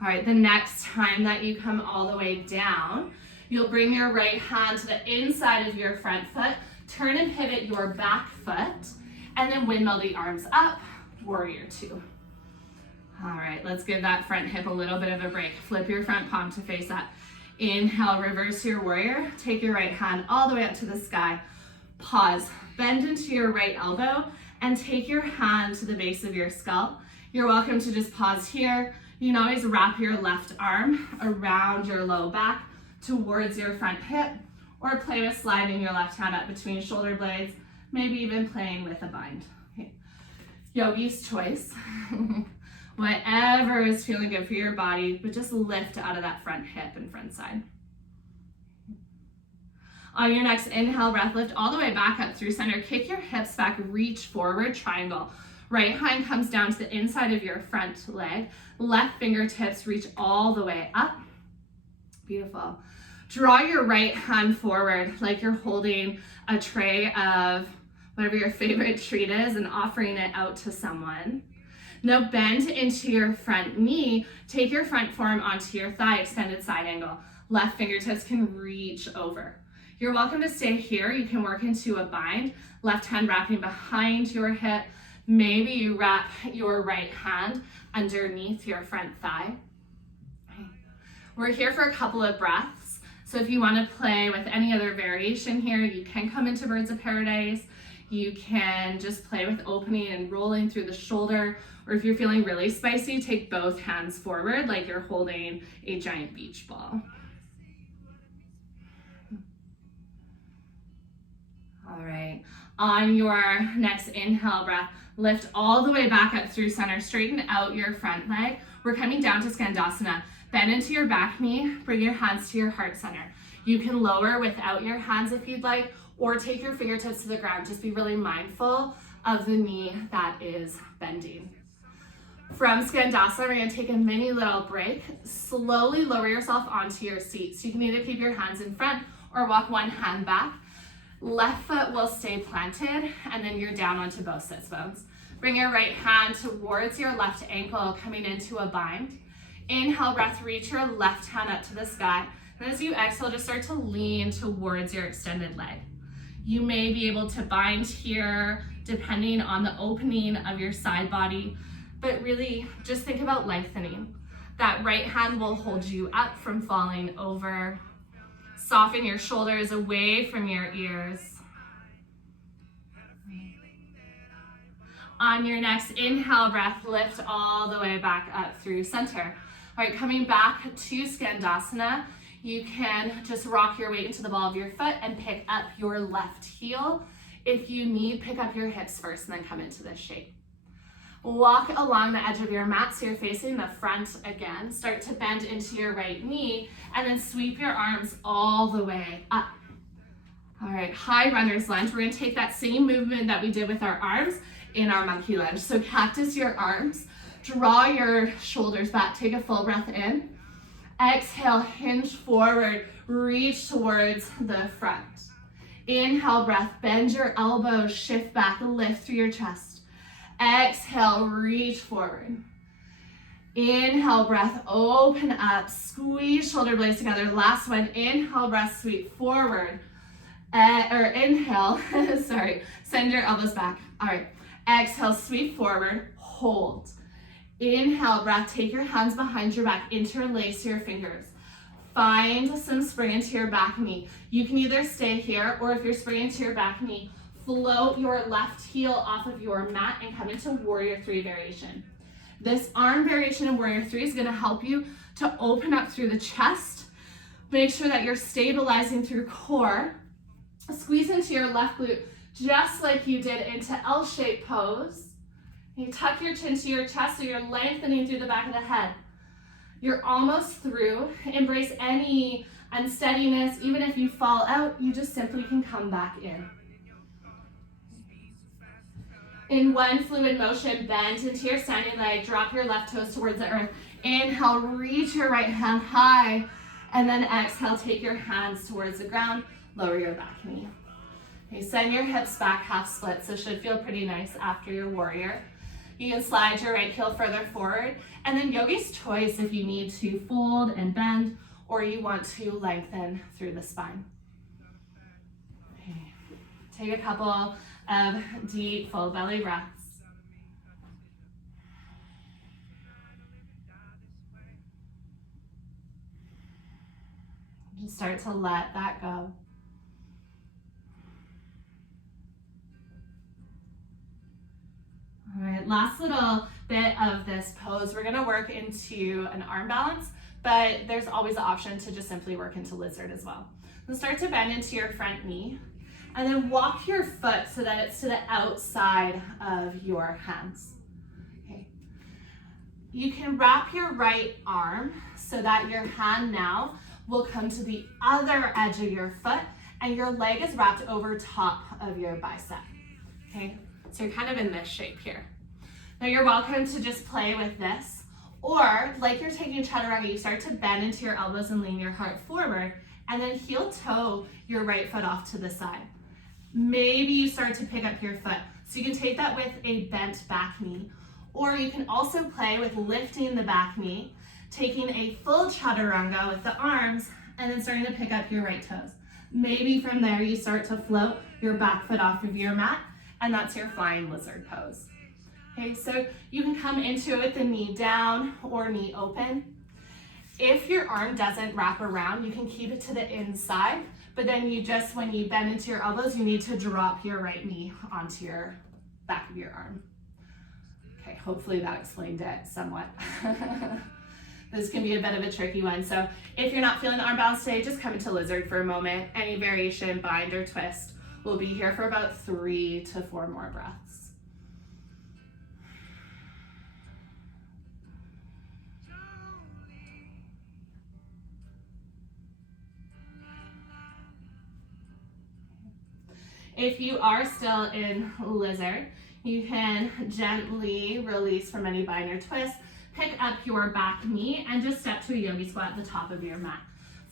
All right, the next time that you come all the way down, you'll bring your right hand to the inside of your front foot, turn and pivot your back foot, and then windmill the arms up, warrior 2. All right, let's give that front hip a little bit of a break. Flip your front palm to face up. Inhale, reverse your warrior. Take your right hand all the way up to the sky. Pause, bend into your right elbow, and take your hand to the base of your skull. You're welcome to just pause here. You can always wrap your left arm around your low back towards your front hip, or play with sliding your left hand up between shoulder blades, maybe even playing with a bind. Okay. Yogi's choice. Whatever is feeling good for your body, but just lift out of that front hip and front side. On your next inhale breath, lift all the way back up through center. Kick your hips back, reach forward, triangle. Right hind comes down to the inside of your front leg. Left fingertips reach all the way up. Beautiful. Draw your right hand forward like you're holding a tray of whatever your favorite treat is and offering it out to someone. Now bend into your front knee. Take your front forearm onto your thigh, extended side angle. Left fingertips can reach over. You're welcome to stay here. You can work into a bind. Left hand wrapping behind your hip. Maybe you wrap your right hand underneath your front thigh. Okay. We're here for a couple of breaths. So if you want to play with any other variation here, you can come into Birds of Paradise. You can just play with opening and rolling through the shoulder. Or if you're feeling really spicy, take both hands forward like you're holding a giant beach ball. All right, on your next inhale breath, lift all the way back up through center, straighten out your front leg. We're coming down to Skandasana. Bend into your back knee, bring your hands to your heart center. You can lower without your hands if you'd like, or take your fingertips to the ground. Just be really mindful of the knee that is bending. From Skandasana, we're gonna take a mini little break. Slowly lower yourself onto your seat. So you can either keep your hands in front or walk one hand back. Left foot will stay planted, and then you're down onto both sits bones. Bring your right hand towards your left ankle, coming into a bind. Inhale, breath, reach your left hand up to the sky. And as you exhale, just start to lean towards your extended leg. You may be able to bind here, depending on the opening of your side body, but really just think about lengthening. That right hand will hold you up from falling over. Soften your shoulders away from your ears. On your next inhale breath, lift all the way back up through center. All right, coming back to Skandasana, you can just rock your weight into the ball of your foot and pick up your left heel. If you need, pick up your hips first and then come into this shape. Walk along the edge of your mat so you're facing the front again. Start to bend into your right knee and then sweep your arms all the way up. All right, high runner's lunge. We're gonna take that same movement that we did with our arms in our monkey lunge. So cactus your arms, draw your shoulders back, take a full breath in. Exhale, hinge forward, reach towards the front. Inhale, breath, bend your elbows, shift back, lift through your chest. Exhale, reach forward. Inhale, breath, open up, squeeze shoulder blades together. Last one, inhale, breath, sweep forward. Inhale, sorry, send your elbows back. All right, exhale, sweep forward, hold. Inhale, breath, take your hands behind your back, interlace your fingers. Find some spring into your back knee. You can either stay here, or if you're springing to your back knee, float your left heel off of your mat and come into Warrior 3 variation. This arm variation in Warrior 3 is gonna help you to open up through the chest. Make sure that you're stabilizing through core. Squeeze into your left glute, just like you did into L-shaped pose. You tuck your chin to your chest so you're lengthening through the back of the head. You're almost through. Embrace any unsteadiness. Even if you fall out, you just simply can come back in. In one fluid motion, bend into your standing leg, drop your left toes towards the earth. Inhale, reach your right hand high, and then exhale, take your hands towards the ground, lower your back knee. Okay, send your hips back half split, so should feel pretty nice after your warrior. You can slide your right heel further forward, and then yogi's choice if you need to fold and bend, or you want to lengthen through the spine. Okay. Take a couple of deep full belly breaths. Just start to let that go. All right, last little bit of this pose. We're gonna work into an arm balance, but there's always the option to just simply work into lizard as well. So start to bend into your front knee, and then walk your foot so that it's to the outside of your hands. Okay. You can wrap your right arm so that your hand now will come to the other edge of your foot, and your leg is wrapped over top of your bicep. Okay. So you're kind of in this shape here. Now you're welcome to just play with this, or like you're taking chaturanga, you start to bend into your elbows and lean your heart forward, and then heel toe your right foot off to the side. Maybe you start to pick up your foot. So you can take that with a bent back knee, or you can also play with lifting the back knee, taking a full chaturanga with the arms, and then starting to pick up your right toes. Maybe from there you start to float your back foot off of your mat, and that's your flying lizard pose. Okay, so you can come into it with the knee down or knee open. If your arm doesn't wrap around, you can keep it to the inside, but then you just, when you bend into your elbows, you need to drop your right knee onto your back of your arm. Okay, hopefully that explained it somewhat. This can be a bit of a tricky one. So if you're not feeling the arm balance today, just come into lizard for a moment. Any variation, bind or twist. We'll be here for about 3 to 4 more breaths. If you are still in lizard, you can gently release from any bind or twist, pick up your back knee, and just step to a yogi squat at the top of your mat.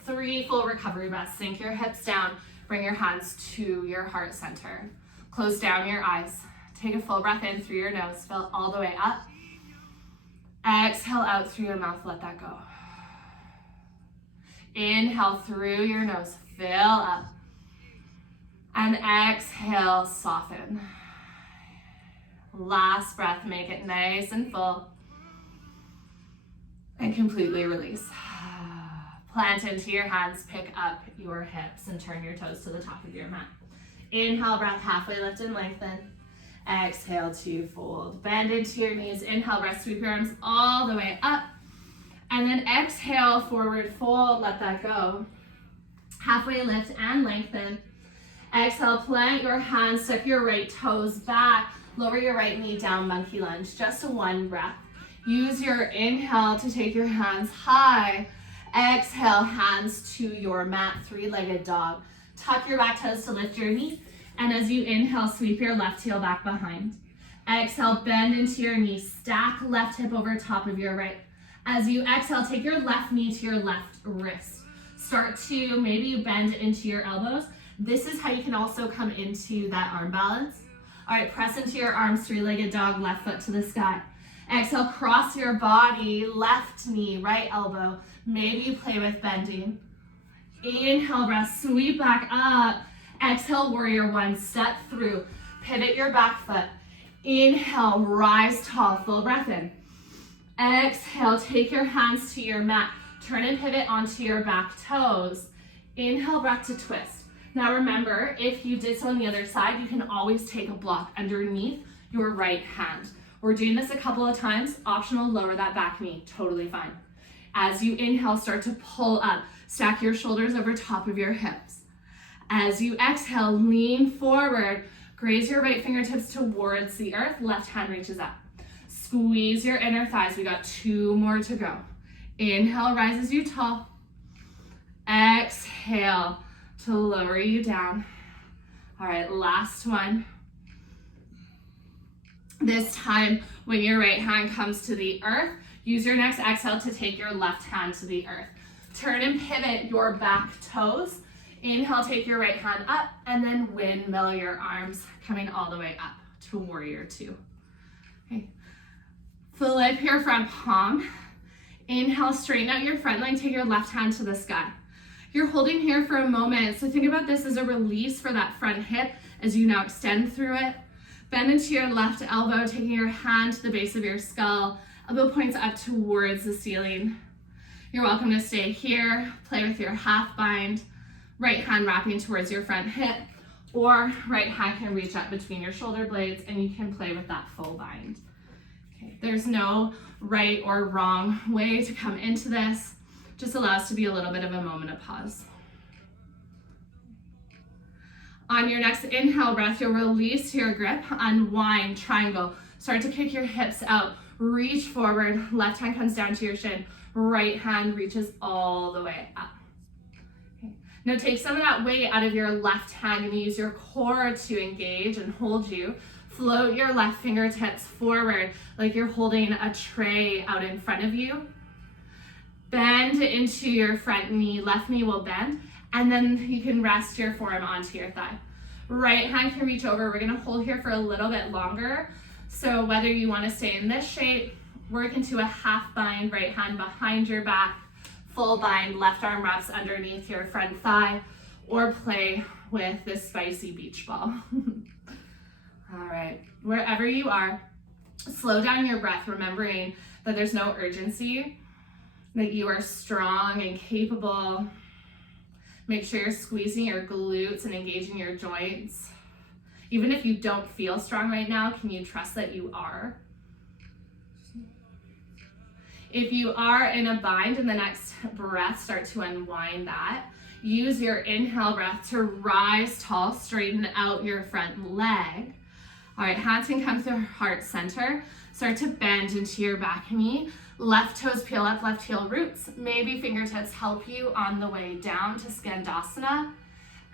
3 full recovery breaths. Sink your hips down. Bring your hands to your heart center. Close down your eyes. Take a full breath in through your nose. Fill all the way up. Exhale out through your mouth. Let that go. Inhale through your nose. Fill up. And exhale, soften. Last breath. Make it nice and full. And completely release. Plant into your hands, pick up your hips, and turn your toes to the top of your mat. Inhale, breath, halfway lift and lengthen. Exhale to fold. Bend into your knees. Inhale, breath, sweep your arms all the way up. And then exhale, forward fold, let that go. Halfway lift and lengthen. Exhale, plant your hands, tuck your right toes back. Lower your right knee down, monkey lunge. Just a 1 breath. Use your inhale to take your hands high. Exhale, hands to your mat, 3-legged dog. Tuck your back toes to lift your knee. And as you inhale, sweep your left heel back behind. Exhale, bend into your knee. Stack left hip over top of your right. As you exhale, take your left knee to your left wrist. Start to, maybe you bend into your elbows. This is how you can also come into that arm balance. All right, press into your arms, 3-legged dog, left foot to the sky. Exhale, cross your body, left knee, right elbow. Maybe you play with bending. Inhale, breath, sweep back up. Exhale, warrior 1, step through. Pivot your back foot. Inhale, rise tall, full breath in. Exhale, take your hands to your mat. Turn and pivot onto your back toes. Inhale, breath to twist. Now remember, if you did so on the other side, you can always take a block underneath your right hand. We're doing this a couple of times. Optional, lower that back knee, totally fine. As you inhale, start to pull up. Stack your shoulders over top of your hips. As you exhale, lean forward. Graze your right fingertips towards the earth, left hand reaches up. Squeeze your inner thighs. We got 2 more to go. Inhale, rises you tall. Exhale to lower you down. All right, last one. This time, when your right hand comes to the earth, use your next exhale to take your left hand to the earth. Turn and pivot your back toes. Inhale, take your right hand up, and then windmill your arms, coming all the way up to warrior 2. Okay. Flip your front palm. Inhale, straighten out your front leg, take your left hand to the sky. You're holding here for a moment, so think about this as a release for that front hip as you now extend through it. Bend into your left elbow, taking your hand to the base of your skull, elbow points up towards the ceiling. You're welcome to stay here, play with your half bind, right hand wrapping towards your front hip, or right hand can reach up between your shoulder blades and you can play with that full bind. Okay. There's no right or wrong way to come into this. Just allow us to be a little bit of a moment of pause. On your next inhale breath, you'll release your grip, unwind, triangle. Start to kick your hips out, reach forward, left hand comes down to your shin, right hand reaches all the way up. Okay. Now take some of that weight out of your left hand and use your core to engage and hold you. Float your left fingertips forward like you're holding a tray out in front of you. Bend into your front knee, left knee will bend, and then you can rest your forearm onto your thigh. Right hand can reach over. We're gonna hold here for a little bit longer. So whether you wanna stay in this shape, work into a half bind, right hand behind your back, full bind, left arm wraps underneath your front thigh, or play with this spicy beach ball. All right, wherever you are, slow down your breath, remembering that there's no urgency, that you are strong and capable. Make sure you're squeezing your glutes and engaging your joints. Even if you don't feel strong right now, can you trust that you are? If you are in a bind in the next breath, start to unwind that. Use your inhale breath to rise tall, straighten out your front leg. All right, hands can come to heart center. Start to bend into your back knee. Left toes peel up, left heel roots. Maybe fingertips help you on the way down to Skandasana.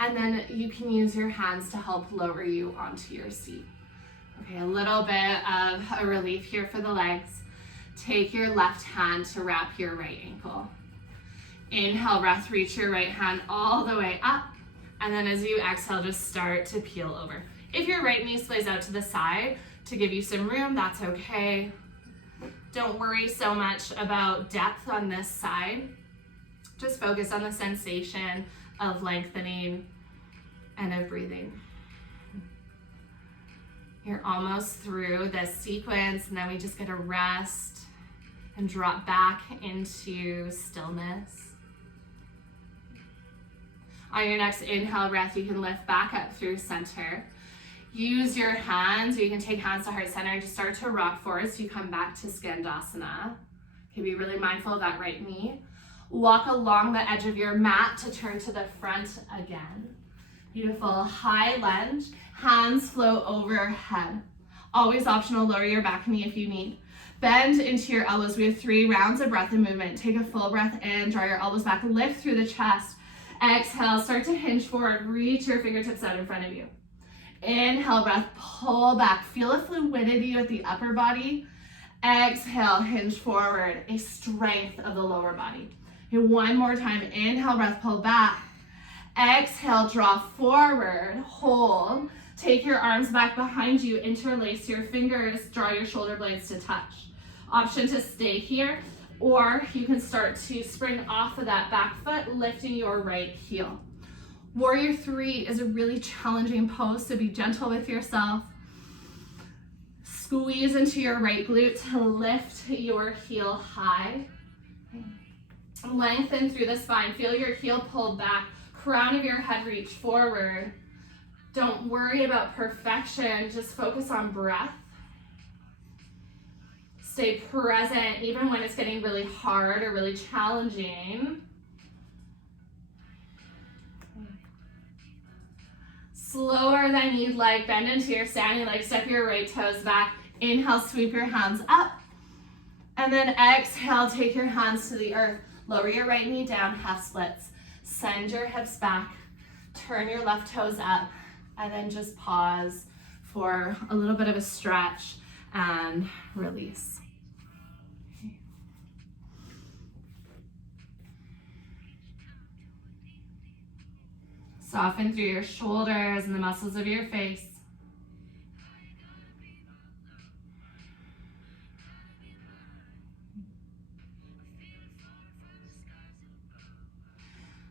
And then you can use your hands to help lower you onto your seat. Okay, a little bit of a relief here for the legs. Take your left hand to wrap your right ankle. Inhale, breath, reach your right hand all the way up. And then as you exhale, just start to peel over. If your right knee splays out to the side to give you some room, that's okay. Don't worry so much about depth on this side. Just focus on the sensation of lengthening and of breathing. You're almost through this sequence, and then we just get a rest and drop back into stillness. On your next inhale breath, you can lift back up through center. Use your hands, or you can take hands to heart center and just start to rock forward so you come back to Skandasana. Okay, be really mindful of that right knee. Walk along the edge of your mat to turn to the front again. Beautiful, high lunge, hands flow overhead. Always optional, lower your back knee if you need. Bend into your elbows. We have 3 rounds of breath and movement. Take a full breath in, draw your elbows back, lift through the chest. Exhale, start to hinge forward, reach your fingertips out in front of you. Inhale, breath, pull back. Feel a fluidity with the upper body. Exhale, hinge forward, a strength of the lower body. Okay, one more time. Inhale, breath, pull back. Exhale, draw forward, hold. Take your arms back behind you, interlace your fingers, draw your shoulder blades to touch. Option to stay here, or you can start to spring off of that back foot, lifting your right heel. Warrior 3 is a really challenging pose, so be gentle with yourself. Squeeze into your right glute to lift your heel high. Lengthen through the spine. Feel your heel pulled back. Crown of your head reach forward. Don't worry about perfection. Just focus on breath. Stay present even when it's getting really hard or really challenging. slower than you'd like. Bend into your standing leg, step your right toes back. Inhale, sweep your hands up. And then exhale, take your hands to the earth. Lower your right knee down, half splits. Send your hips back. Turn your left toes up. And then just pause for a little bit of a stretch and release. Okay. Soften through your shoulders and the muscles of your face.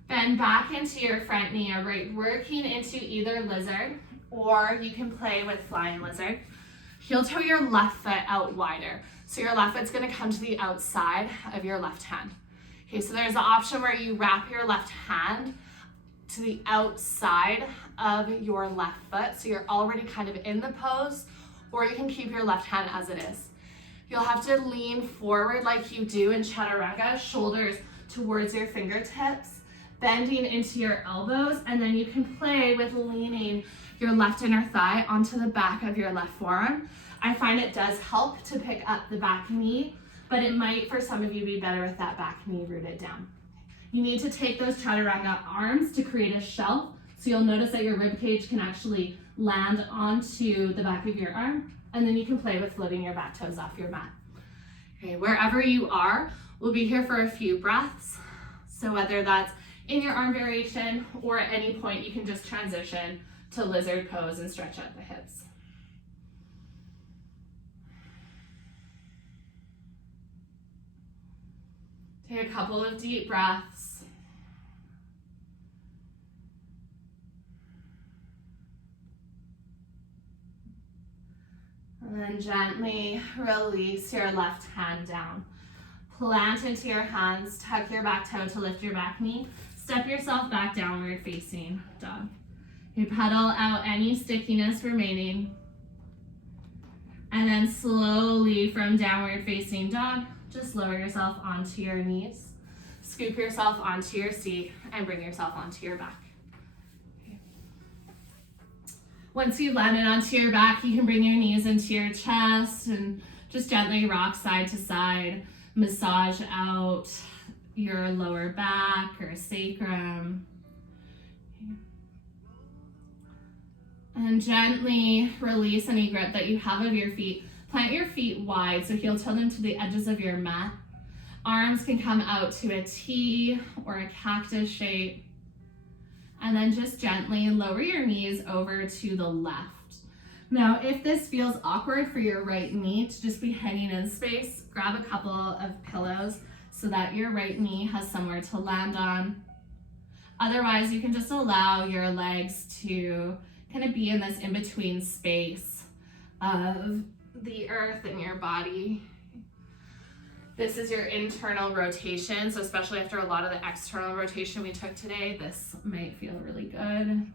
Bend back into your front knee, all right? Working into either lizard, or you can play with flying lizard. Heel toe your left foot out wider. So your left foot's gonna come to the outside of your left hand. Okay, so there's the option where you wrap your left hand to the outside of your left foot. So you're already kind of in the pose, or you can keep your left hand as it is. You'll have to lean forward like you do in chaturanga, shoulders towards your fingertips, bending into your elbows, and then you can play with leaning your left inner thigh onto the back of your left forearm. I find it does help to pick up the back knee, but it might for some of you be better with that back knee rooted down. You need to take those chaturanga arms to create a shelf, so you'll notice that your rib cage can actually land onto the back of your arm, and then you can play with floating your back toes off your mat. Okay, wherever you are, we'll be here for a few breaths. So whether that's in your arm variation or at any point, you can just transition to lizard pose and stretch out the hips. Take a couple of deep breaths. And then gently release your left hand down. Plant into your hands, tuck your back toe to lift your back knee. Step yourself back downward facing dog. You pedal out any stickiness remaining. And then slowly from downward facing dog, just lower yourself onto your knees. Scoop yourself onto your seat and bring yourself onto your back. Okay. Once you've landed onto your back, you can bring your knees into your chest and just gently rock side to side. Massage out your lower back or sacrum. Okay. And gently release any grip that you have of your feet. Plant your feet wide, so heel toe them to the edges of your mat. Arms can come out to a T or a cactus shape. And then just gently lower your knees over to the left. Now, if this feels awkward for your right knee to just be hanging in space, grab a couple of pillows so that your right knee has somewhere to land on. Otherwise, you can just allow your legs to kind of be in this in-between space of the earth and your body. This is your internal rotation, so especially after a lot of the external rotation we took today, this might feel really good.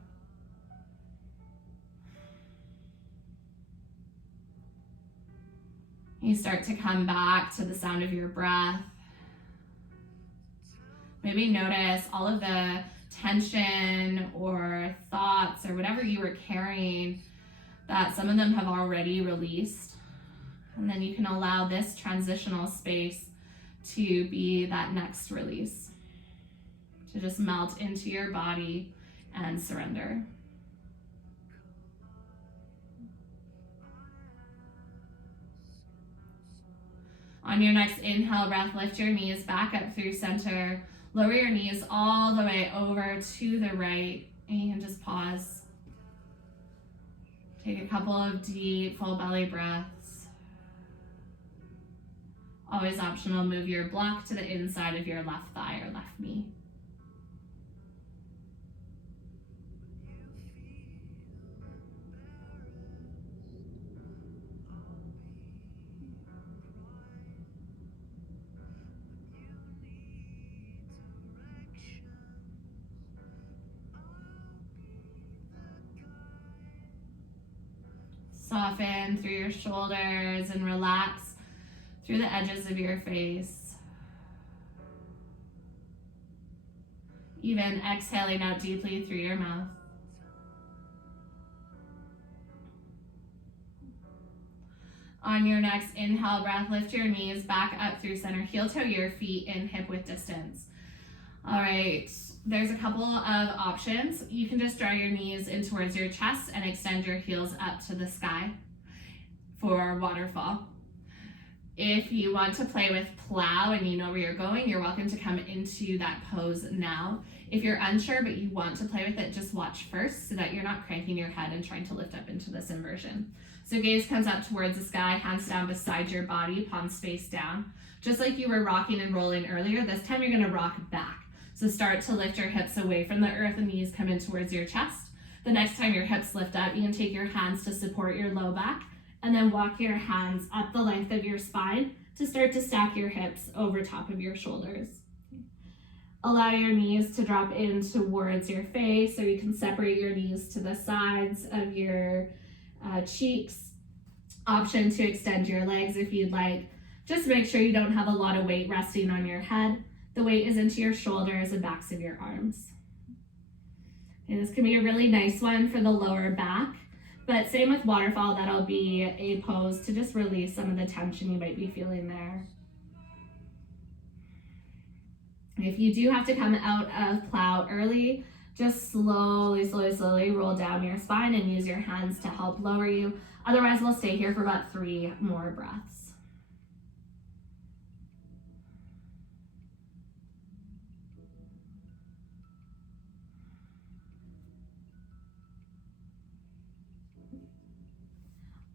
You start to come back to the sound of your breath. Maybe notice all of the tension or thoughts or whatever you were carrying, that some of them have already released. And then you can allow this transitional space to be that next release, to just melt into your body and surrender. On your next inhale breath, lift your knees back up through center. Lower your knees all the way over to the right, and you can just pause. Take a couple of deep, full belly breaths. Always optional, move your block to the inside of your left thigh or left knee. Soften through your shoulders and relax through the edges of your face. Even exhaling out deeply through your mouth. On your next inhale breath, lift your knees back up through center, heel toe your feet in hip width distance. All right, there's a couple of options. You can just draw your knees in towards your chest and extend your heels up to the sky for waterfall. If you want to play with plow and you know where you're going, you're welcome to come into that pose now. If you're unsure but you want to play with it, just watch first so that you're not cranking your head and trying to lift up into this inversion. So gaze comes up towards the sky, hands down beside your body, palms face down. Just like you were rocking and rolling earlier, this time you're gonna rock back. So start to lift your hips away from the earth and knees come in towards your chest. The next time your hips lift up, you can take your hands to support your low back and then walk your hands up the length of your spine to start to stack your hips over top of your shoulders. Allow your knees to drop in towards your face, or you can separate your knees to the sides of your cheeks. Option to extend your legs if you'd like. Just make sure you don't have a lot of weight resting on your head. The weight is into your shoulders and backs of your arms. And this can be a really nice one for the lower back. But same with waterfall, that'll be a pose to just release some of the tension you might be feeling there. If you do have to come out of plow early, just slowly roll down your spine and use your hands to help lower you. Otherwise, we'll stay here for about 3 more breaths.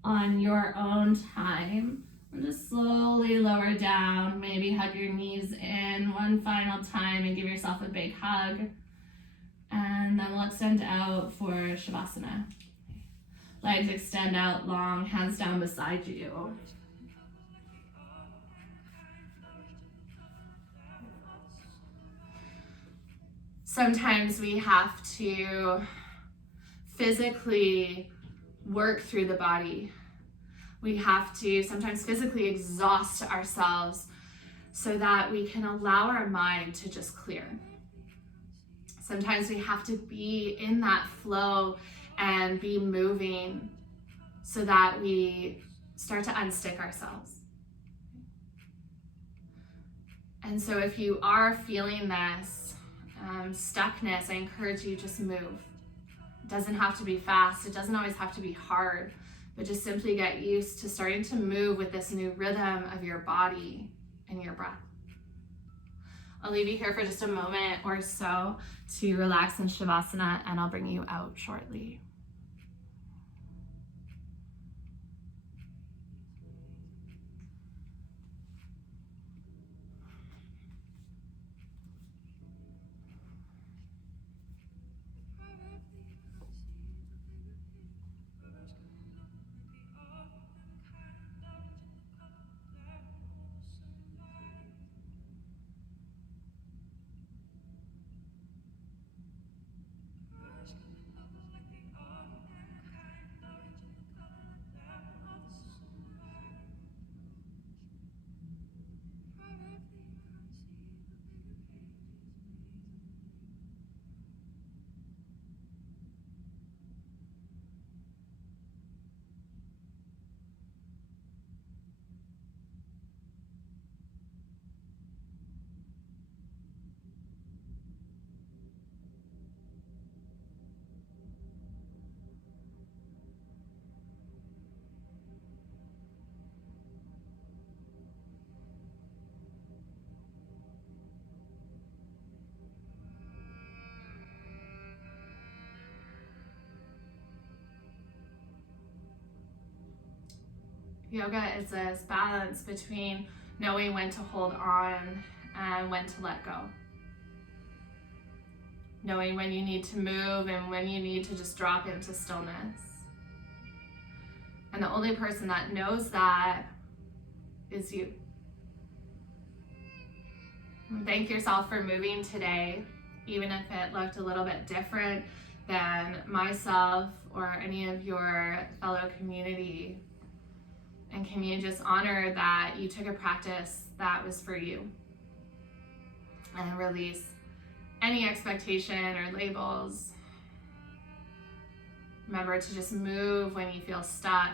On your own time, just slowly lower down, maybe hug your knees in one final time and give yourself a big hug. And then we'll extend out for Shavasana. Legs extend out long, hands down beside you. Sometimes we have to physically work through the body. We have to sometimes physically exhaust ourselves so that we can allow our mind to just clear. Sometimes we have to be in that flow and be moving so that we start to unstick ourselves. And so if you are feeling this stuckness, I encourage you just move. It doesn't have to be fast. It doesn't always have to be hard, but just simply get used to starting to move with this new rhythm of your body and your breath. I'll leave you here for just a moment or so to relax in Shavasana, and I'll bring you out shortly. Yoga is this balance between knowing when to hold on and when to let go. Knowing when you need to move and when you need to just drop into stillness. And the only person that knows that is you. Thank yourself for moving today, even if it looked a little bit different than myself or any of your fellow community. And can you just honor that you took a practice that was for you? And release any expectation or labels. Remember to just move when you feel stuck.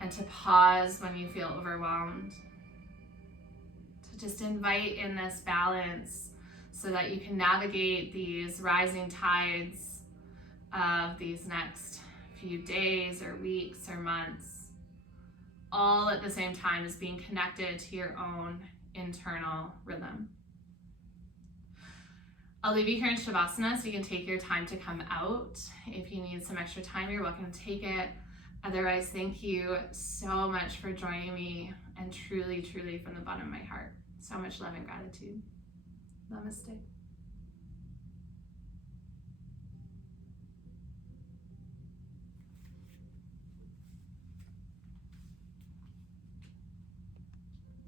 and to pause when you feel overwhelmed. To just invite in this balance so that you can navigate these rising tides of these next few days or weeks or months, all at the same time as being connected to your own internal rhythm. I'll leave you here in Shavasana so you can take your time to come out. If you need some extra time, you're welcome to take it. Otherwise, thank you so much for joining me, and truly, truly from the bottom of my heart, so much love and gratitude. Namaste.